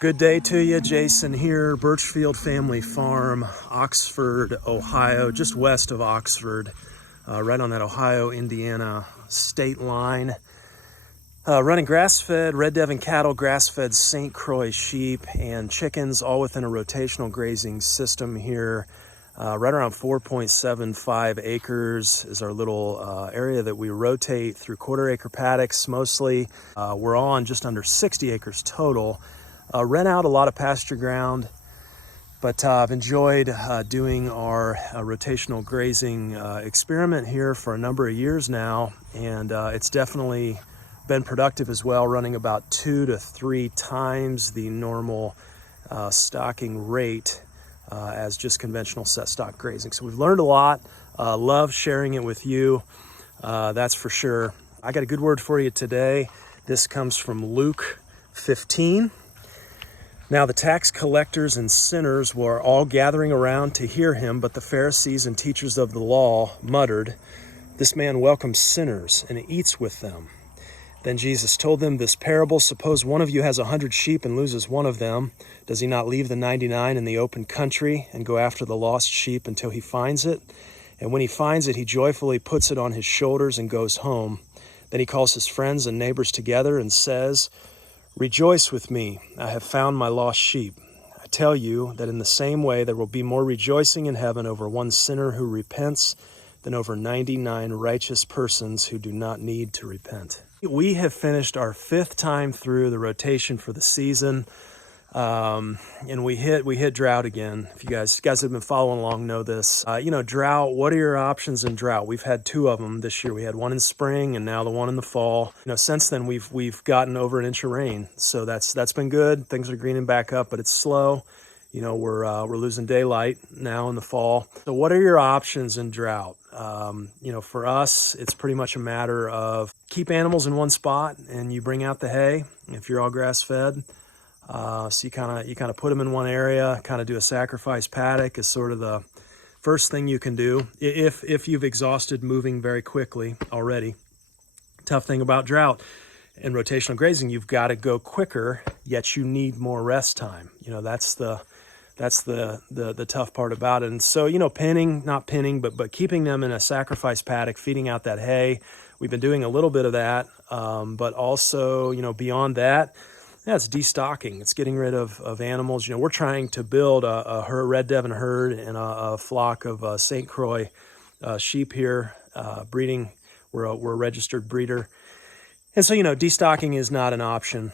Good day to you, Jason here, Birchfield Family Farm, Oxford, Ohio, just west of Oxford, right on that Ohio-Indiana state line. Running grass-fed Red Devon cattle, grass-fed St Croix sheep, and chickens, all within a rotational grazing system here. Right around 4.75 acres is our little area that we rotate through quarter-acre paddocks mostly. We're all on just under 60 acres total. Rent out a lot of pasture ground, but I've enjoyed doing our rotational grazing experiment here for a number of years now, and it's definitely been productive as well, running about 2 to 3 times the normal stocking rate as just conventional set stock grazing. So we've learned a lot. Love sharing it with you, that's for sure. I got a good word for you today. This comes from Luke 15. Now the tax collectors and sinners were all gathering around to hear him, but the Pharisees and teachers of the law muttered, "This man welcomes sinners and eats with them." Then Jesus told them this parable: "Suppose one of you has 100 sheep and loses one of them. Does he not leave the 99 in the open country and go after the lost sheep until he finds it? And when he finds it, he joyfully puts it on his shoulders and goes home. Then he calls his friends and neighbors together and says, 'Rejoice with me, I have found my lost sheep.' I tell you that in the same way there will be more rejoicing in heaven over one sinner who repents than over 99 righteous persons who do not need to repent." We have finished our 5th time through the rotation for the season, and we hit drought again. If you guys have been following along know this. Drought, what are your options in drought? We've had 2 of them this year. We had one in spring and now the one in the fall. Since then we've gotten over an inch of rain, so that's been good. Things are greening back up, but it's slow. We're losing daylight now in the fall. So what are your options in drought? For us, it's pretty much a matter of keep animals in one spot and you bring out the hay if you're all grass fed. So you kind of put them in one area, kind of do a sacrifice paddock is sort of the first thing you can do if you've exhausted moving very quickly already. Tough thing about drought and rotational grazing, you've got to go quicker, yet you need more rest time. That's the tough part about it. And so, not pinning, but keeping them in a sacrifice paddock, feeding out that hay. We've been doing a little bit of that, but also, beyond that, it's destocking. It's getting rid of animals. We're trying to build a Red Devon herd and a flock of St Croix sheep here, breeding. We're a registered breeder. And so, destocking is not an option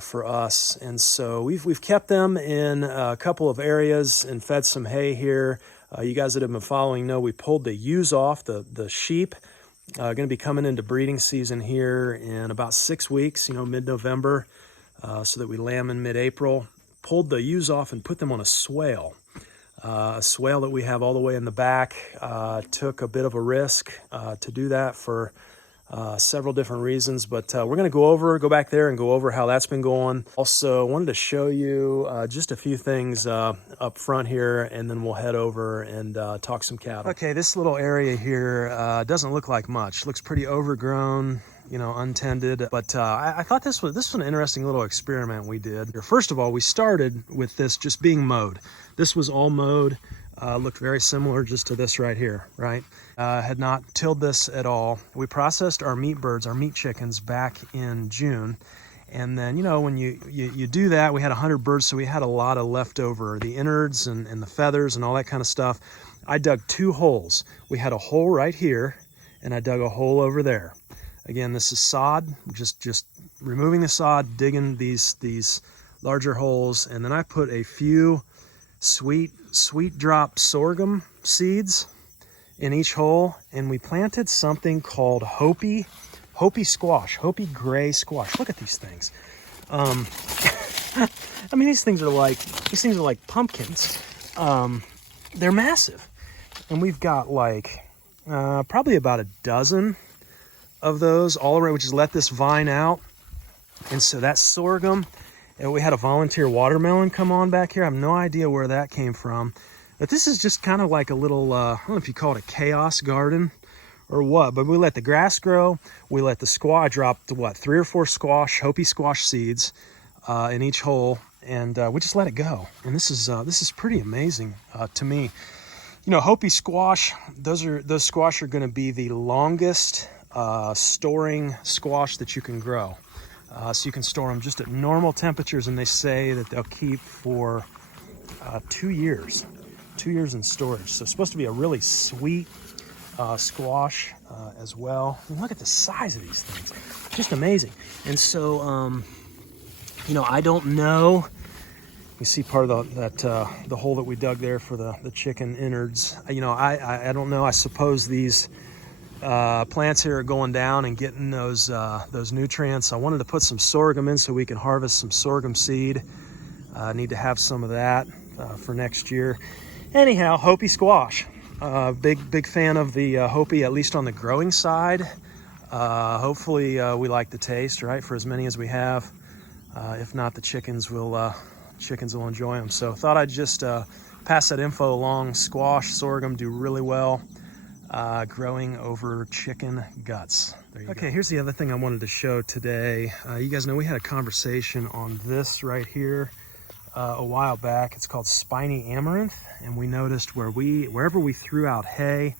for us. And so we've kept them in a couple of areas and fed some hay here. You guys that have been following know we pulled the ewes off the sheep. Going to be coming into breeding season here in about 6 weeks, mid-November, so that we lamb in mid-April. Pulled the ewes off and put them on a swale. A swale that we have all the way in the back. Took a bit of a risk to do that for several different reasons, but we're going to go back there and go over how that's been going. Also, wanted to show you just a few things up front here, and then we'll head over and talk some cattle. Okay, this little area here doesn't look like much. Looks pretty overgrown, untended, but I thought this was an interesting little experiment we did. First of all, we started with this just being mowed. This was all mowed. Looked very similar just to this right here, right? Had not tilled this at all. We processed our meat birds, our meat chickens, back in June. And then, when you do that, we had 100 birds, so we had a lot of leftover, the innards and the feathers and all that kind of stuff. I dug 2 holes. We had a hole right here, and I dug a hole over there. Again, this is sod, just removing the sod, digging these larger holes, and then I put a few sweet drop sorghum seeds in each hole, and we planted something called Hopi squash, Hopi gray squash. Look at these things. These things are like pumpkins. They're massive, and we've got probably about a dozen of those all around. We just let this vine out, and so that's sorghum. And we had a volunteer watermelon come on back here. I have no idea where that came from. But this is just kind of like a little, I don't know if you call it a chaos garden or what, but we let the grass grow. We let the squash, I dropped 3 or 4 Hopi squash seeds in each hole. and we just let it go. And this is pretty amazing to me. You know, Hopi squash, those squash are going to be the longest storing squash that you can grow. So you can store them just at normal temperatures, and they say that they'll keep for 2 years. 2 years in storage. So it's supposed to be a really sweet squash as well. And look at the size of these things. Just amazing. And so, you know, I don't know. You see part of the hole that we dug there for the chicken innards. You know, I don't know. I suppose these plants here are going down and getting those nutrients. I wanted to put some sorghum in so we can harvest some sorghum seed. Need to have some of that for next year. Anyhow, Hopi squash. Big fan of the Hopi, at least on the growing side. Hopefully we like the taste, right, for as many as we have. If not, the chickens will enjoy them. So thought I'd just pass that info along. Squash, sorghum do really well growing over chicken guts. Okay, here's the other thing I wanted to show today. You guys know we had a conversation on this right here a while back. It's called spiny amaranth, and we noticed wherever we threw out hay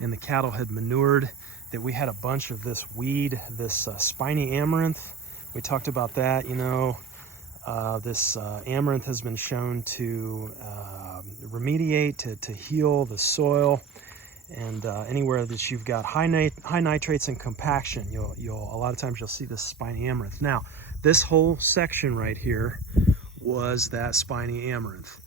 and the cattle had manured, that we had a bunch of this weed, this spiny amaranth. We talked about that. You know, this amaranth has been shown to remediate, to heal the soil, and anywhere that you've got high nitrates and compaction, you'll a lot of times you'll see this spiny amaranth. Now, this whole section right here was that spiny amaranth,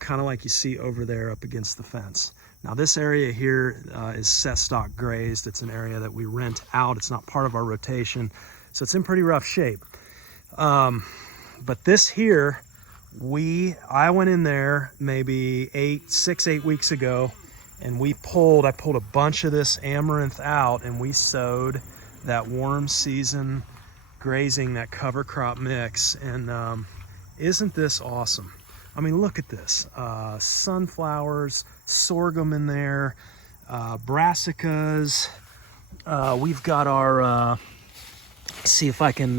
kind of like you see over there up against the fence. Now this area here is set stock grazed. It's an area that we rent out. It's not part of our rotation, so it's in pretty rough shape. But this here, I went in there maybe 8 weeks ago, and I pulled a bunch of this amaranth out, and we sowed that warm season grazing, that cover crop mix. And isn't this awesome? I mean, look at this. Sunflowers, sorghum in there, brassicas. We've got our, see if I can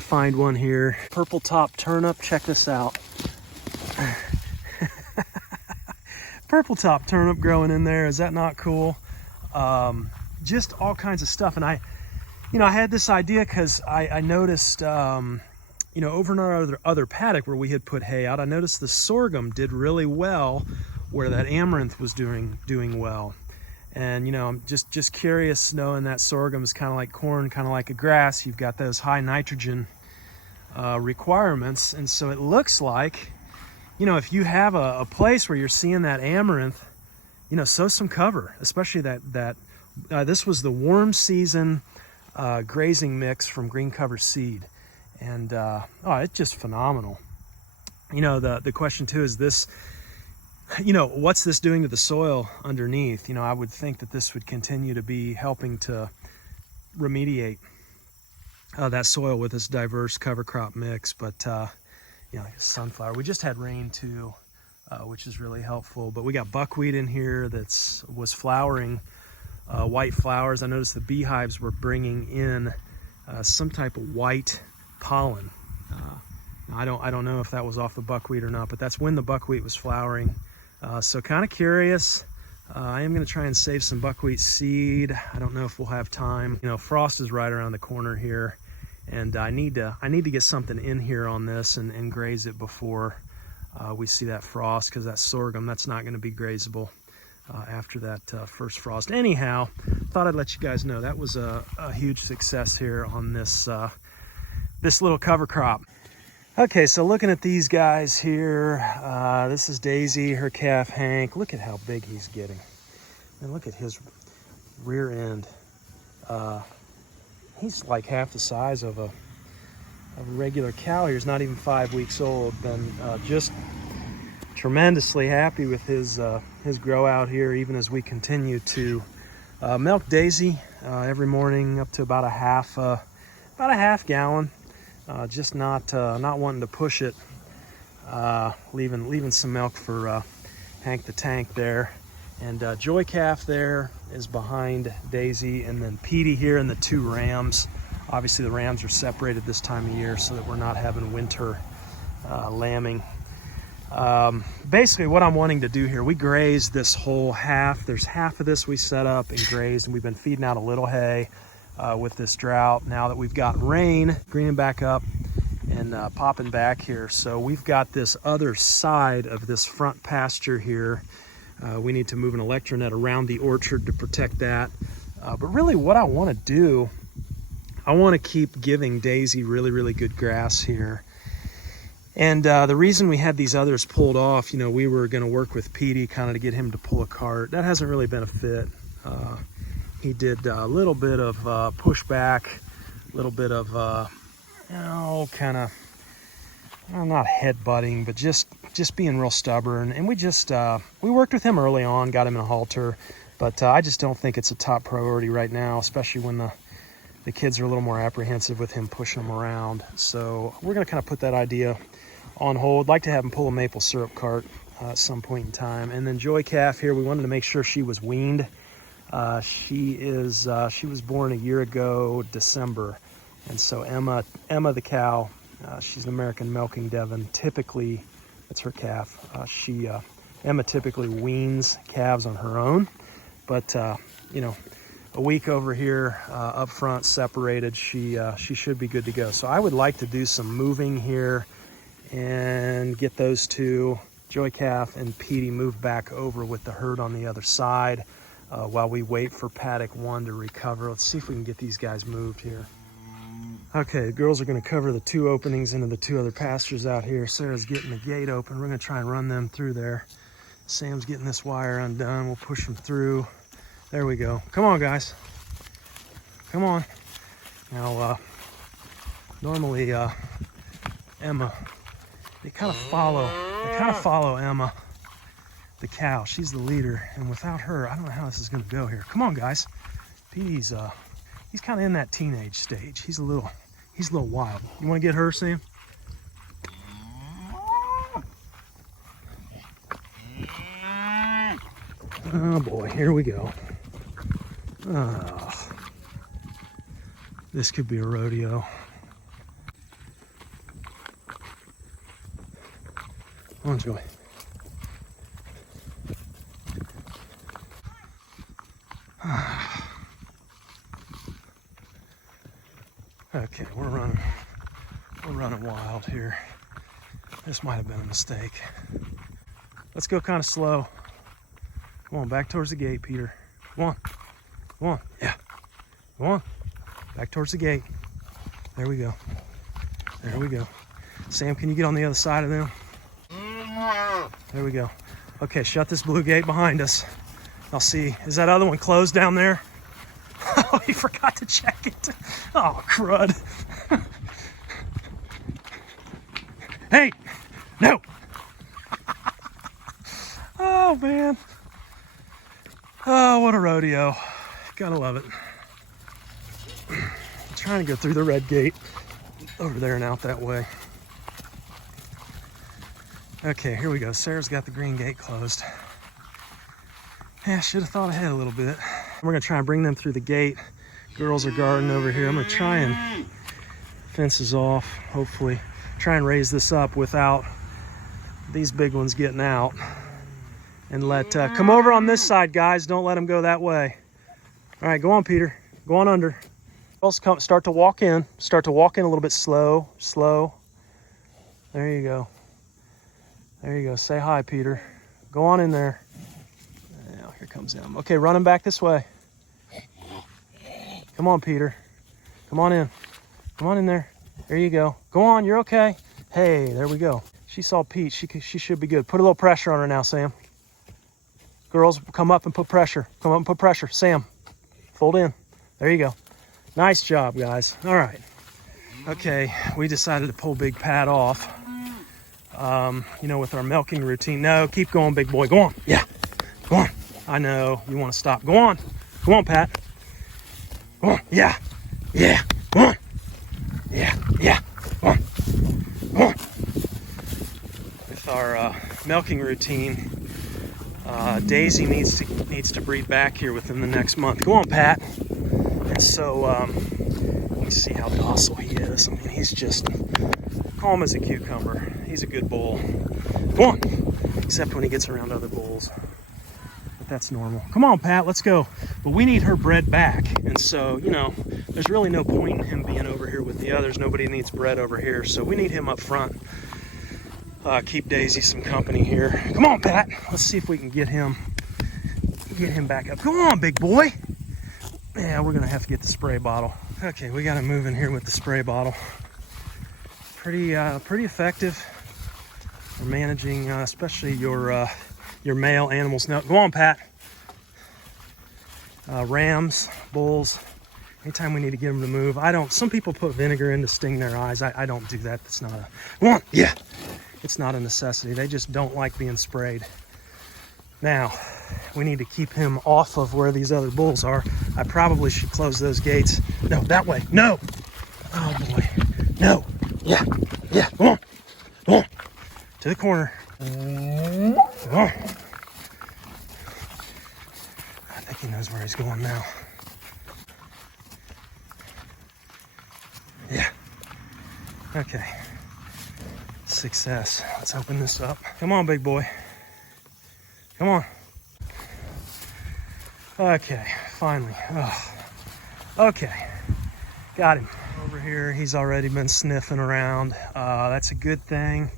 find one here. Purple top turnip, check this out. Purple top turnip growing in there. Is that not cool? Just all kinds of stuff. And I had this idea because I noticed, over in our other paddock where we had put hay out, I noticed the sorghum did really well where that amaranth was doing well. And, I'm just curious, knowing that sorghum is kind of like corn, kind of like a grass. You've got those high nitrogen requirements. And so it looks like, if you have a place where you're seeing that amaranth, sow some cover, especially that this was the warm season grazing mix from Green Cover Seed. And, it's just phenomenal. The question too is this, what's this doing to the soil underneath? I would think that this would continue to be helping to remediate that soil with this diverse cover crop mix. But, sunflower, we just had rain too, which is really helpful. But we got buckwheat in here was flowering, white flowers. I noticed the beehives were bringing in some type of white pollen. I don't know if that was off the buckwheat or not, but that's when the buckwheat was flowering. So kind of curious. I am going to try and save some buckwheat seed. I don't know if we'll have time. Frost is right around the corner here, and I need to get something in here on this and graze it before we see that frost, because that sorghum, that's not going to be grazable after that first frost. Anyhow, thought I'd let you guys know that was a huge success here on this little cover crop. Okay, so looking at these guys here, this is Daisy, her calf Hank. Look at how big he's getting. And look at his rear end. He's like half the size of a regular cow here. He's not even 5 weeks old. Been just tremendously happy with his grow out here, even as we continue to milk Daisy every morning up to about a half gallon. Just not wanting to push it, leaving some milk for Hank the Tank there. And Joy Calf there is behind Daisy, and then Petey here and the two rams. Obviously the rams are separated this time of year so that we're not having winter lambing. Basically what I'm wanting to do here, we grazed this whole half. There's half of this we set up and grazed, and we've been feeding out a little hay with this drought. Now that we've got rain, greening back up and popping back here. So we've got this other side of this front pasture here. We need to move an electronet around the orchard to protect that. But really what I want to do, I want to keep giving Daisy really, really good grass here. And the reason we had these others pulled off, you know, we were going to work with Petey kind of to get him to pull a cart. That hasn't really been a fit. He did a little bit of pushback, a little bit of, you know, kind of, well, not headbutting, but just being real stubborn. And we just, we worked with him early on, got him in a halter, but I just don't think it's a top priority right now, especially when the kids are a little more apprehensive with him pushing them around. So we're going to kind of put that idea on hold. Like to have him pull a maple syrup cart at some point in time. And then Joy Calf here, we wanted to make sure she was weaned. She was born a year ago, December. And so Emma the cow, she's an American Milking Devon. Typically, that's her calf. Emma typically weans calves on her own, but you know, a week over here up front separated, she should be good to go. So I would like to do some moving here and get those two, Joy Calf and Petey, moved back over with the herd on the other side while we wait for paddock 1 to recover. Let's see if we can get these guys moved here. Okay, the girls are going to cover the 2 openings into the 2 other pastures out here. Sarah's getting the gate open. We're going to try and run them through there. Sam's getting this wire undone. We'll push them through. There we go. Come on, guys. Come on. Now, normally, Emma, they kind of follow Emma, the cow. She's the leader, and without her, I don't know how this is going to go here. Come on, guys. Petey's, he's kind of in that teenage stage. He's a little wild. You want to get her, Sam? Oh boy, here we go. Oh, this could be a rodeo. Come on, Joy. Okay, we're running wild here. This might have been a mistake. Let's go kind of slow. Come on, back towards the gate, Peter. Come on. Come on. Yeah. Come on. Back towards the gate. There we go. There we go. Sam, can you get on the other side of them? There we go. Okay, shut this blue gate behind us. I'll see. Is that other one closed down there? Oh, he forgot to check it. Oh, crud. Hey, no. Oh, man. Oh, what a rodeo. Gotta love it. I'm trying to go through the red gate over there and out that way. Okay, here we go. Sarah's got the green gate closed. Yeah, should have thought ahead a little bit. We're gonna try and bring them through the gate. Girls are guarding over here. I'm gonna try and fences off, hopefully. Try and raise this up without these big ones getting out. And come over on this side, guys. Don't let them go that way. All right, go on, Peter. Go on under. Start to walk in. Start to walk in a little bit slow. There you go. There you go. Say hi, Peter. Go on in there. Now, here comes Em. Okay, run him back this way. Come on, Peter. Come on in. Come on in there. There you go. Go on, you're okay. Hey, there we go. She saw Pete. She should be good. Put a little pressure on her now, Sam. Girls, come up and put pressure. Come up and put pressure. Sam, fold in. There you go. Nice job, guys. All right. Okay, we decided to pull Big Pat off. You know, with our milking routine. No, keep going, big boy. Go on. Yeah. Go on. I know you want to stop. Go on. Go on, Pat. Go on. Yeah. Yeah. Go on. Yeah. Yeah. Go on. Go on. With our milking routine, Daisy needs to breed back here within the next month. Go on, Pat. And so you see how docile he is. I mean, he's just calm as a cucumber. He's a good bull. Come on. Except when he gets around other bulls. But that's normal. Come on, Pat, let's go. But we need her bred back. And so, you know, there's really no point in him being over here with the others. Nobody needs bred over here. So we need him up front. Keep Daisy some company here. Come on, Pat. Let's see if we can get him back up. Come on, big boy. Yeah, we're gonna have to get the spray bottle. Okay, we gotta move in here with the spray bottle. Pretty effective for managing, especially your male animals. Now, go on, Pat. Rams, bulls. Anytime we need to get them to move, some people put vinegar in to sting their eyes. I don't do that. That's not a. Come on, yeah. It's not a necessity. They just don't like being sprayed. Now, we need to keep him off of where these other bulls are. I probably should close those gates. No, that way. No. Oh boy. No. Yeah. Yeah. Come on. Come on. To the corner. Come on. I think he knows where he's going now. Yeah. Okay. Success. Let's open this up. Come on, big boy. Come on. Okay, finally. Oh. Okay, got him. Over here, he's already been sniffing around. That's a good thing.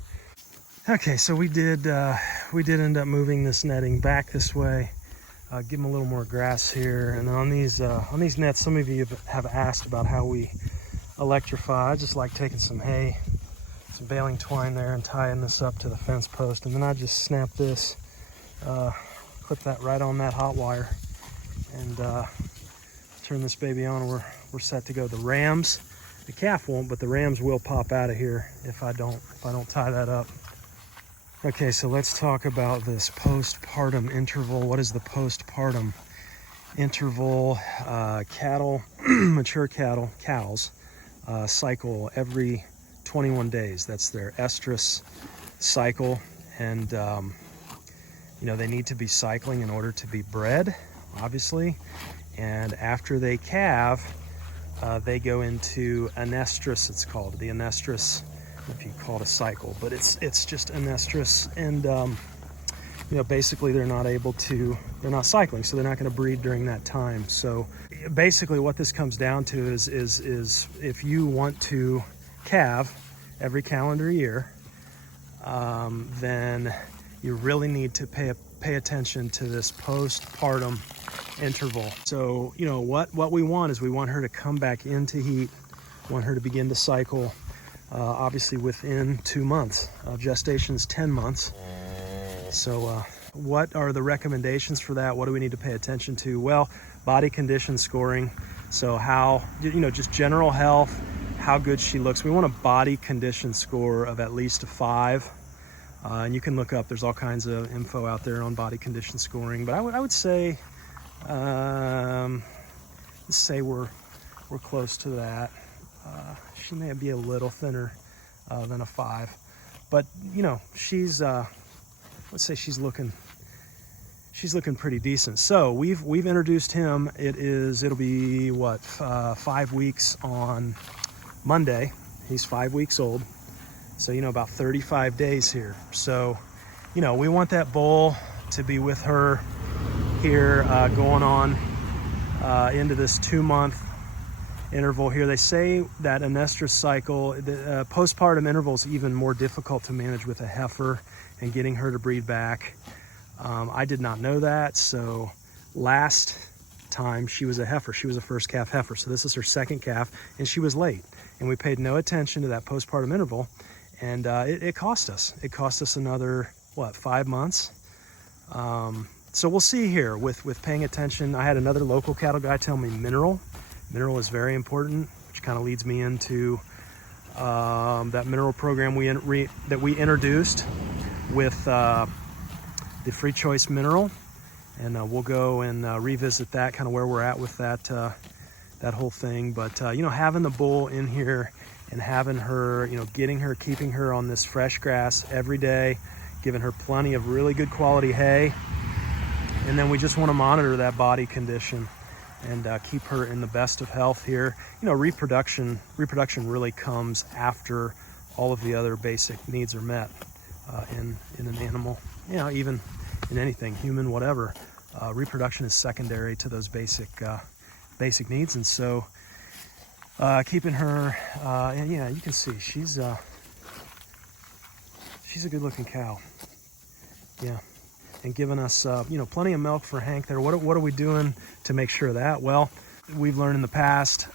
Okay, so we did end up moving this netting back this way. Give him a little more grass here, and then on these nets, some of you have asked about how we electrify. I just like taking some hay, some baling twine there, and tying this up to the fence post, and then I just snap this, clip that right on that hot wire, and turn this baby on. We're set to go. The rams, the calf won't, but the rams will pop out of here if I don't tie that up. Okay, so let's talk about this postpartum interval. What is the postpartum interval? Cattle, mature cows, cycle every 21 days. That's their estrus cycle, and you know, they need to be cycling in order to be bred, obviously. And after they calve, they go into anestrus, it's called. The anestrus, if you call it a cycle, but it's just anestrus, and you know, basically they're not cycling, so they're not going to breed during that time. So basically what this comes down to is if you want to calve every calendar year, then you really need to pay attention to this postpartum interval. So, you know, what we want is we want her to come back into heat, want her to begin to cycle, obviously within 2 months. Gestation is 10 months. So what are the recommendations for that? What do we need to pay attention to? Well, body condition scoring. So how, you know, just general health, how good she looks. We want a body condition score of at least a 5. And you can look up, there's all kinds of info out there on body condition scoring, but I would say, let's say we're close to that. She may be a little thinner than a 5, but you know, she's let's say she's looking pretty decent. So we've introduced him. It'll be what, 5 weeks on Monday. He's 5 weeks old. So, you know, about 35 days here. So, you know, we want that bull to be with her here, going on into this 2-month interval here. They say that an estrus cycle, the postpartum interval, is even more difficult to manage with a heifer and getting her to breed back. I did not know that. So last time she was a heifer, she was a first calf heifer. So this is her second calf, and she was late, and we paid no attention to that postpartum interval. And it cost us. It cost us another, what, 5 months? So we'll see here with paying attention. I had another local cattle guy tell me mineral. Mineral is very important, which kind of leads me into that mineral program that we introduced with the free choice mineral. And we'll go and revisit that, kind of where we're at with that whole thing. But, you know, having the bull in here and having her, you know, keeping her on this fresh grass every day, giving her plenty of really good quality hay. And then we just want to monitor that body condition and keep her in the best of health here. You know, reproduction really comes after all of the other basic needs are met in an animal, you know, even in anything, human, whatever. Reproduction is secondary to those basic needs, and so keeping her, and yeah, you can see she's a good-looking cow. Yeah, and giving us you know, plenty of milk for Hank there. What are we doing to make sure of that? Well, we've learned in the past,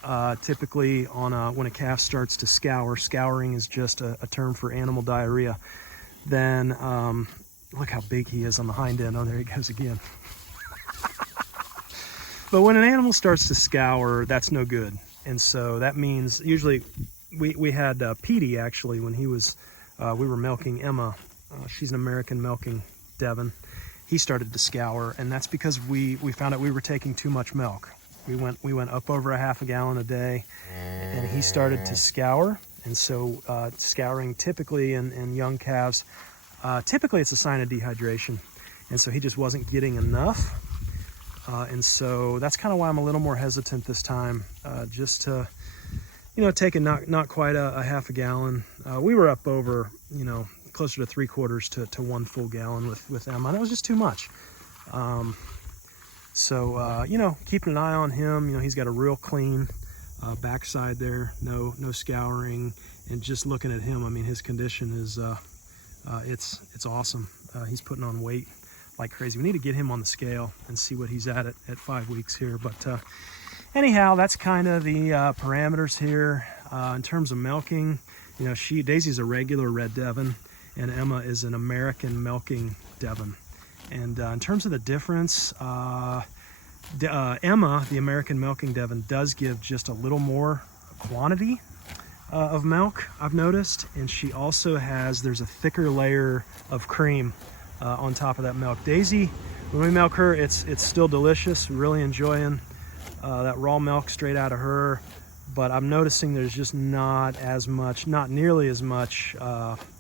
typically on when a calf starts to scour, scouring is just a term for animal diarrhea. Then look how big he is on the hind end. Oh, there he goes again. But when an animal starts to scour, that's no good. And so that means usually we had Petey actually when he was, we were milking Emma. She's an American Milking Devon. He started to scour, and that's because we found out we were taking too much milk. We went up over a half a gallon a day, and he started to scour. And so scouring typically in young calves, typically it's a sign of dehydration. And so he just wasn't getting enough. And so that's kind of why I'm a little more hesitant this time, just to, you know, take not quite a half a gallon. We were up over, you know, closer to 3/4 to 1 full gallon with Emma, and it was just too much. So you know, keeping an eye on him. You know, he's got a real clean backside there, no scouring, and just looking at him, I mean, his condition is it's awesome. He's putting on weight like crazy. We need to get him on the scale and see what he's at 5 weeks here. But anyhow, that's kind of the parameters here. In terms of milking, you know, Daisy's a regular Red Devon, and Emma is an American Milking Devon. And in terms of the difference, Emma, the American Milking Devon, does give just a little more quantity of milk, I've noticed. And she also there's a thicker layer of cream on top of that milk. Daisy, when we milk her, it's still delicious. Really enjoying that raw milk straight out of her. But I'm noticing there's just not nearly as much,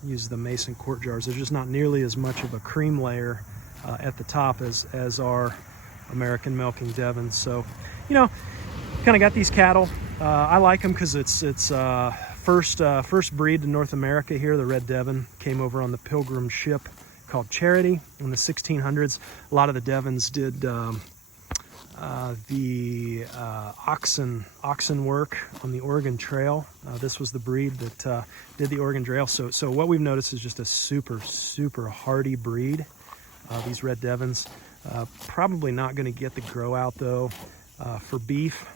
use the mason quart jars, there's just not nearly as much of a cream layer at the top as our American Milking Devon. So, you know, kind of got these cattle. I like them because it's first breed to North America here. The Red Devon came over on the Pilgrim ship called Charity in the 1600s. A lot of the Devons did the oxen work on the Oregon Trail. This was the breed that did the Oregon Trail. So what we've noticed is just a super hardy breed. These Red Devons, probably not going to get the grow out though for beef.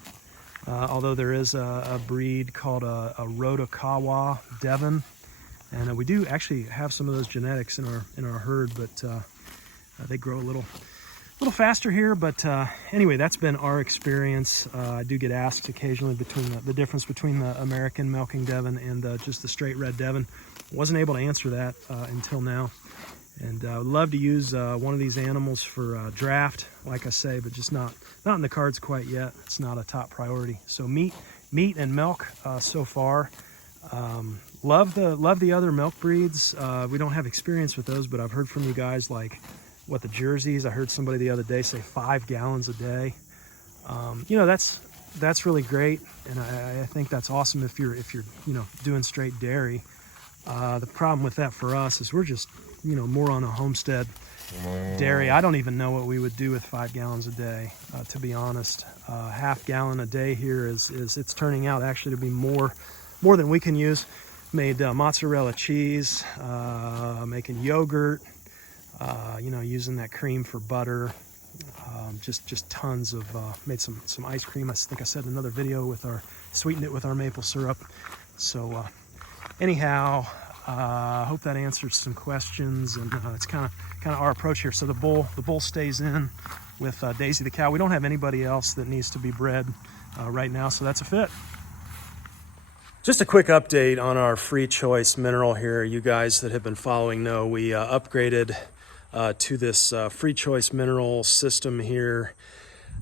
Although there is a breed called a Rotational Devon, and we do actually have some of those genetics in our herd, but they grow a little faster here. But anyway, that's been our experience. I do get asked occasionally between the difference between the American Milking Devon and just the straight Red Devon. Wasn't able to answer that until now. And I would love to use one of these animals for draft, like I say, but just not in the cards quite yet. It's not a top priority. So meat and milk so far. Love the other milk breeds. We don't have experience with those, but I've heard from you guys like what the Jerseys. I heard somebody the other day say 5 gallons a day. You know, that's really great, and I think that's awesome if you're you know, doing straight dairy. The problem with that for us is we're just, you know, more on a homestead dairy. I don't even know what we would do with 5 gallons a day, to be honest. Half gallon a day here is it's turning out actually to be more than we can use. Made mozzarella cheese, making yogurt, you know, using that cream for butter. Just tons of, made some ice cream. I think I said in another video sweetened it with our maple syrup. So anyhow, hope that answers some questions, and it's kind of our approach here. So the bull stays in with Daisy the cow. We don't have anybody else that needs to be bred right now, so that's a fit. Just a quick update on our free choice mineral here. You guys that have been following know we upgraded to this free choice mineral system here.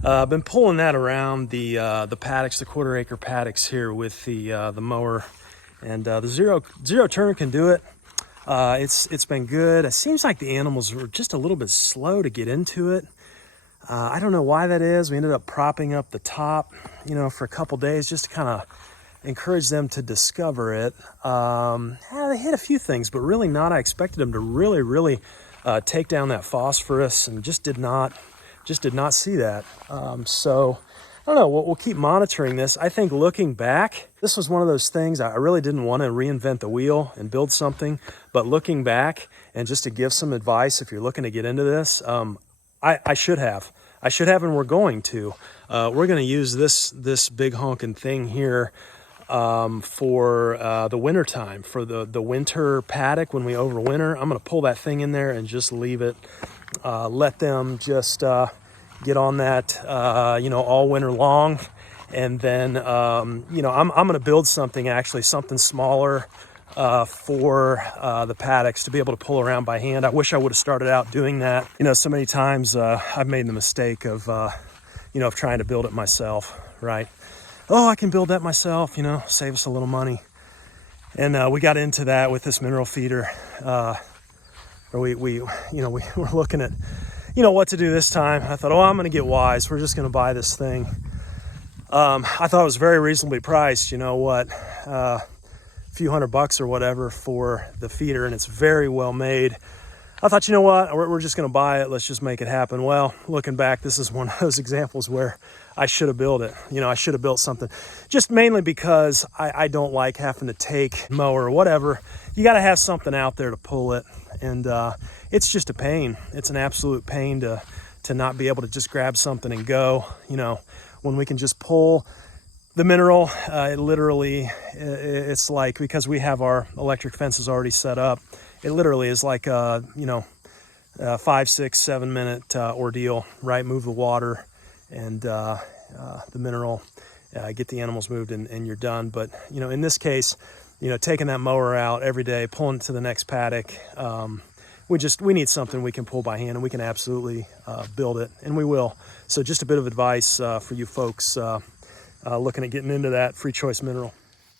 I've been pulling that around the paddocks, the 1/4 acre paddocks here with the mower, and the zero turn can do it. It's been good. It seems like the animals were just a little bit slow to get into it. I don't know why that is. We ended up propping up the top, you know, for a couple days just to kind of encourage them to discover it. They hit a few things, but really not. I expected them to really take down that phosphorus, and just did not see that. So I don't know, we'll keep monitoring this. I think looking back, this was one of those things, I really didn't want to reinvent the wheel and build something, but looking back, and just to give some advice if you're looking to get into this, I should have, and we're going to. We're going to use this big honking thing here for the winter time, for the winter paddock when we overwinter. I'm going to pull that thing in there and just leave it, let them just get on that, all winter long. And then, I'm going to build something smaller for the paddocks to be able to pull around by hand. I wish I would have started out doing that. So many times I've made the mistake of trying to build it myself, right? Oh, I can build that myself, save us a little money. And we got into that with this mineral feeder. We were looking at, what to do this time. I thought, I'm going to get wise. We're just going to buy this thing. I thought it was very reasonably priced, a few $100 or whatever for the feeder, and it's very well made. I thought, we're just going to buy it. Let's just make it happen. Well, looking back, this is one of those examples where I should have built it. I should have built something, just mainly because I don't like having to take mower or whatever. You got to have something out there to pull it. And it's just a pain. It's an absolute pain to not be able to just grab something and go, when we can just pull the mineral. It's like, because we have our electric fences already set up, it literally is like a 5, 6, 7 minute ordeal, right? Move the water and the mineral, get the animals moved, and you're done. But in this case, taking that mower out every day, pulling it to the next paddock, we need something we can pull by hand, and we can absolutely build it, and we will. So just a bit of advice for you folks looking at getting into that free choice mineral.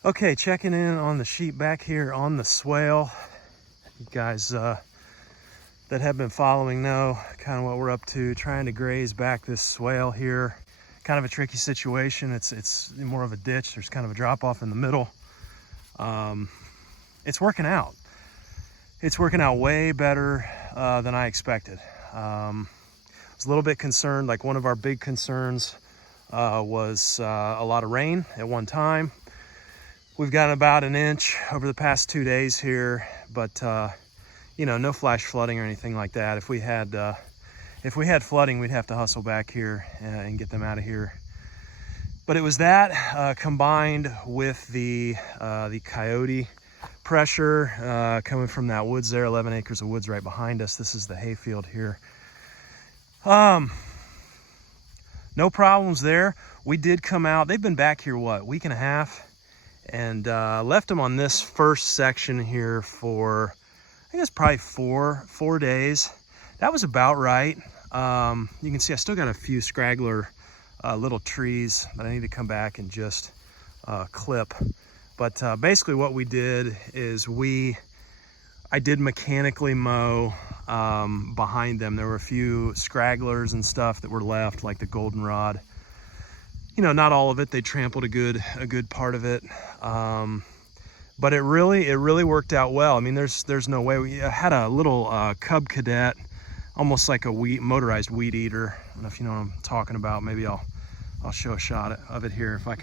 Okay, checking in on the sheep back here on the swale. You guys that have been following know kind of what we're up to, trying to graze back this swale here. Kind of a tricky situation. It's more of a ditch. There's kind of a drop off in the middle. It's working out. It's working out way better than I expected. I was a little bit concerned. Like, one of our big concerns was a lot of rain at one time. We've gotten about an inch over the past 2 days here, but no flash flooding or anything like that. If we had flooding, we'd have to hustle back here and get them out of here. But it was that combined with the coyote pressure coming from that woods there, 11 acres of woods right behind us. This is the hayfield here. No problems there. We did come out. They've been back here, week and a half? And left them on this first section here for, I guess, probably four days. That was about right. You can see I still got a few scraggler little trees that I need to come back and just clip. But basically what we did is I did mechanically mow behind them. There were a few scragglers and stuff that were left, like the goldenrod. Not all of it. They trampled a good part of it. But it really worked out well. I mean, there's no way. We had a little cub cadet, almost like a motorized weed eater. I don't know if you know what I'm talking about. Maybe I'll show a shot of it here if I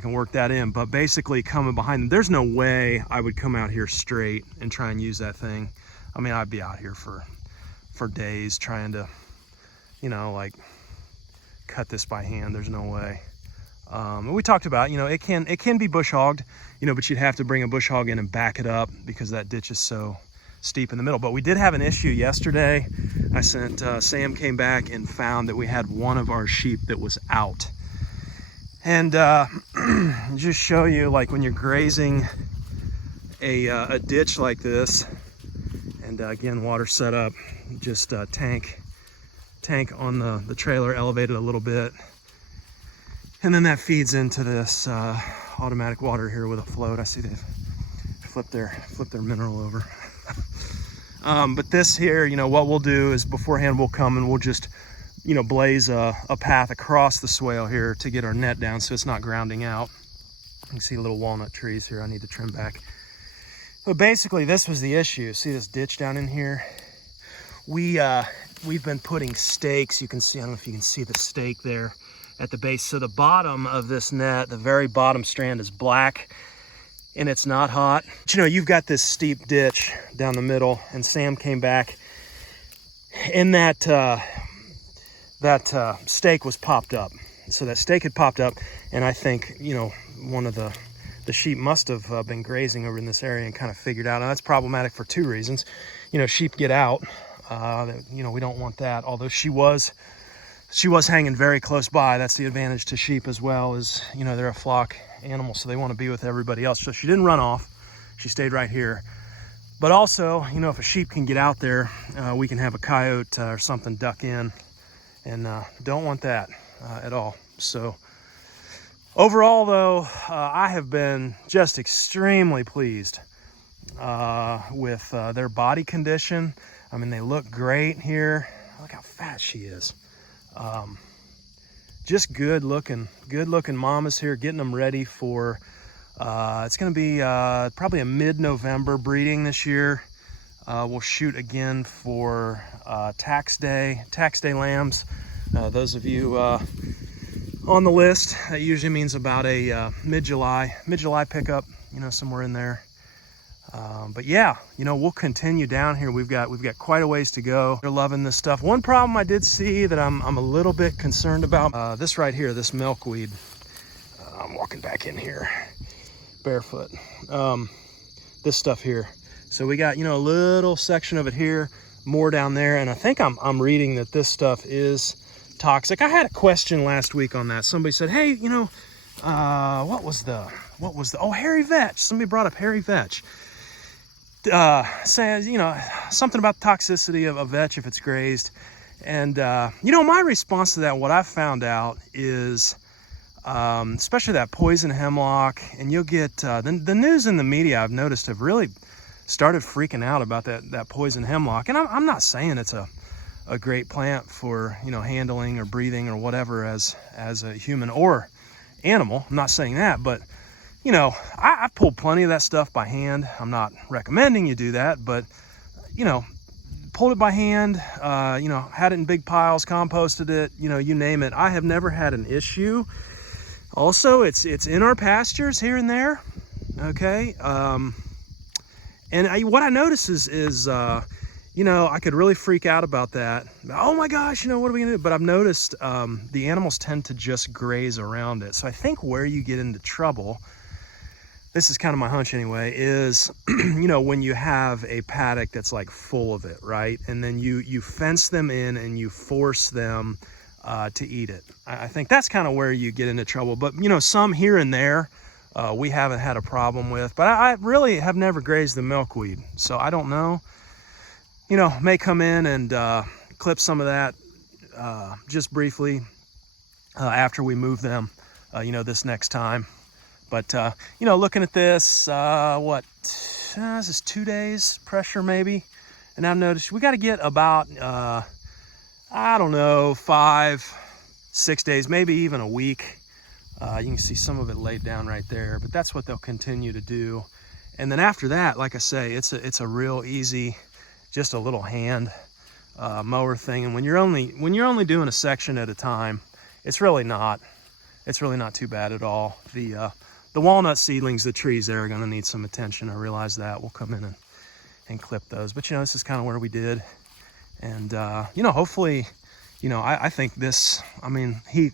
can work that in. But basically, coming behind them, there's no way I would come out here straight and try and use that thing. I mean, I'd be out here for days trying to, like, cut this by hand. There's no way. We talked about, it can be bush hogged, but you'd have to bring a bush hog in and back it up because that ditch is so steep in the middle. But we did have an issue yesterday. I sent Sam came back and found that we had one of our sheep that was out. And just show you, like, when you're grazing a ditch like this, and again, water set up, just tank on the trailer, elevated a little bit, and then that feeds into this automatic water here with a float. I see they've flipped their mineral over. But this here, what we'll do is beforehand we'll come and we'll just blaze a path across the swale here to get our net down so it's not grounding out. You can see little walnut trees here I need to trim back. But basically, this was the issue. See this ditch down in here? We've been putting stakes. You can see, I don't know if you can see the stake there at the base. So the bottom of this net, the very bottom strand is black and it's not hot. But, you know, you've got this steep ditch down the middle, and Sam came back and that stake was popped up. So that stake had popped up, and I think, you know, one of the sheep must have been grazing over in this area and kind of figured out. And that's problematic for two reasons. You know, sheep get out. You know, we don't want that. Although she was hanging very close by. That's the advantage to sheep as well, is, you know, they're a flock animal, so they want to be with everybody else. So she didn't run off. She stayed right here. But also, you know, if a sheep can get out there, we can have a coyote or something duck in, and don't want that at all. So overall, though, I have been just extremely pleased with their body condition. I mean, they look great here. Look how fat she is. Just good looking mamas here, getting them ready for, it's going to be probably a mid-November breeding this year. We'll shoot again for tax day lambs. Those of you on the list, that usually means about a mid-July pickup, you know, somewhere in there. But yeah, you know, we'll continue down here. We've got quite a ways to go. They're loving this stuff. One problem I did see that I'm a little bit concerned about, this right here, this milkweed. I'm walking back in here barefoot. This stuff here. So we got, you know, a little section of it here, more down there, and I think I'm reading that this stuff is toxic. I had a question last week on that. Somebody said, hey, you know, what was the oh, hairy vetch. Somebody brought up hairy vetch. Says, you know, something about the toxicity of a vetch if it's grazed. And you know, my response to that, what I've found out is, especially that poison hemlock, and you'll get the news and the media, I've noticed, have really started freaking out about that poison hemlock. And I'm not saying it's a great plant for, you know, handling or breathing or whatever as a human or animal. I'm not saying that, but you know, I've pulled plenty of that stuff by hand. I'm not recommending you do that, but you know, pulled it by hand, you know, had it in big piles, composted it, you know, you name it. I have never had an issue. Also, it's in our pastures here and there. Okay. And what I notice is you know, I could really freak out about that. Oh my gosh, you know, what are we gonna do? But I've noticed the animals tend to just graze around it. So I think where you get into trouble, this is kind of my hunch anyway, is, you know, when you have a paddock that's like full of it, right? And then you fence them in and you force them to eat it. I think that's kind of where you get into trouble. But, you know, some here and there, we haven't had a problem with. But I really have never grazed the milkweed. So I don't know. You know, may come in and clip some of that just briefly after we move them, you know, this next time. But, you know, looking at this, this is 2 days pressure maybe. And I've noticed we got to get about, I don't know, 5-6 days, maybe even a week. You can see some of it laid down right there, but that's what they'll continue to do. And then after that, like I say, it's a real easy, just a little hand mower thing. And when you're only doing a section at a time, it's really not too bad at all. The walnut seedlings, the trees there, are going to need some attention. I realize that. We'll come in and clip those. But, you know, this is kind of where we did. And, you know, hopefully, you know, I think this, I mean, he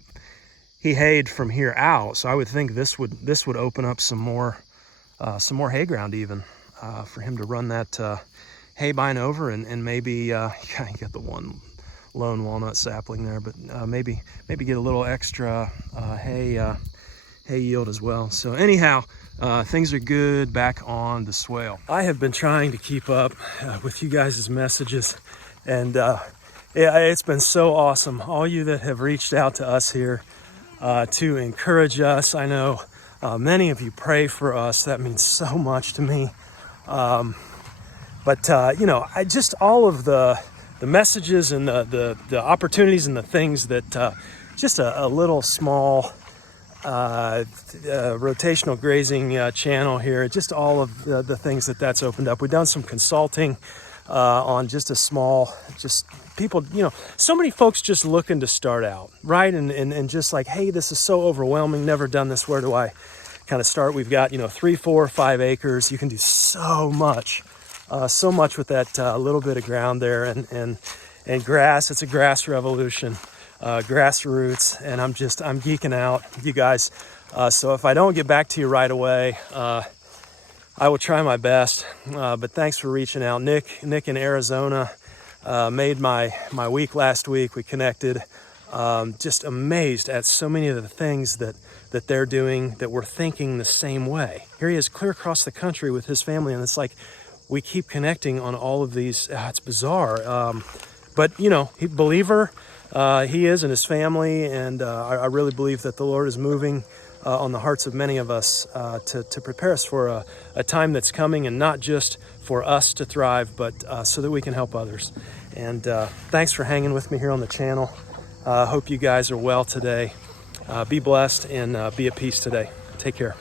hayed from here out. So I would think this would open up some more hay ground even for him to run that hay bine over and maybe, you got the one lone walnut sapling there, but maybe get a little extra hay yield as well. So anyhow, things are good back on the swale. I have been trying to keep up with you guys' messages, and yeah, it's been so awesome. All you that have reached out to us here to encourage us. I know many of you pray for us. That means so much to me. But you know, just all of the messages and the opportunities and the things that just a little small rotational grazing channel here, just all of the things that's opened up. We've done some consulting on just a small, just people, so many folks just looking to start out, right? And just like, hey, this is so overwhelming, never done this, where do I kind of start? We've got, 3, 4, 5 acres. You can do so much with that little bit of ground there, and grass. It's a grass revolution. Grassroots, and I'm geeking out, you guys. So if I don't get back to you right away, I will try my best. But thanks for reaching out. Nick in Arizona made my week last week. We connected. Just amazed at so many of the things that they're doing, that we're thinking the same way. Here he is, clear across the country with his family, and it's like we keep connecting on all of these. It's bizarre. But he believer. He is, and his family, and I really believe that the Lord is moving on the hearts of many of us to prepare us for a time that's coming, and not just for us to thrive, but so that we can help others. And thanks for hanging with me here on the channel. Hope you guys are well today. Be blessed and be at peace today. Take care.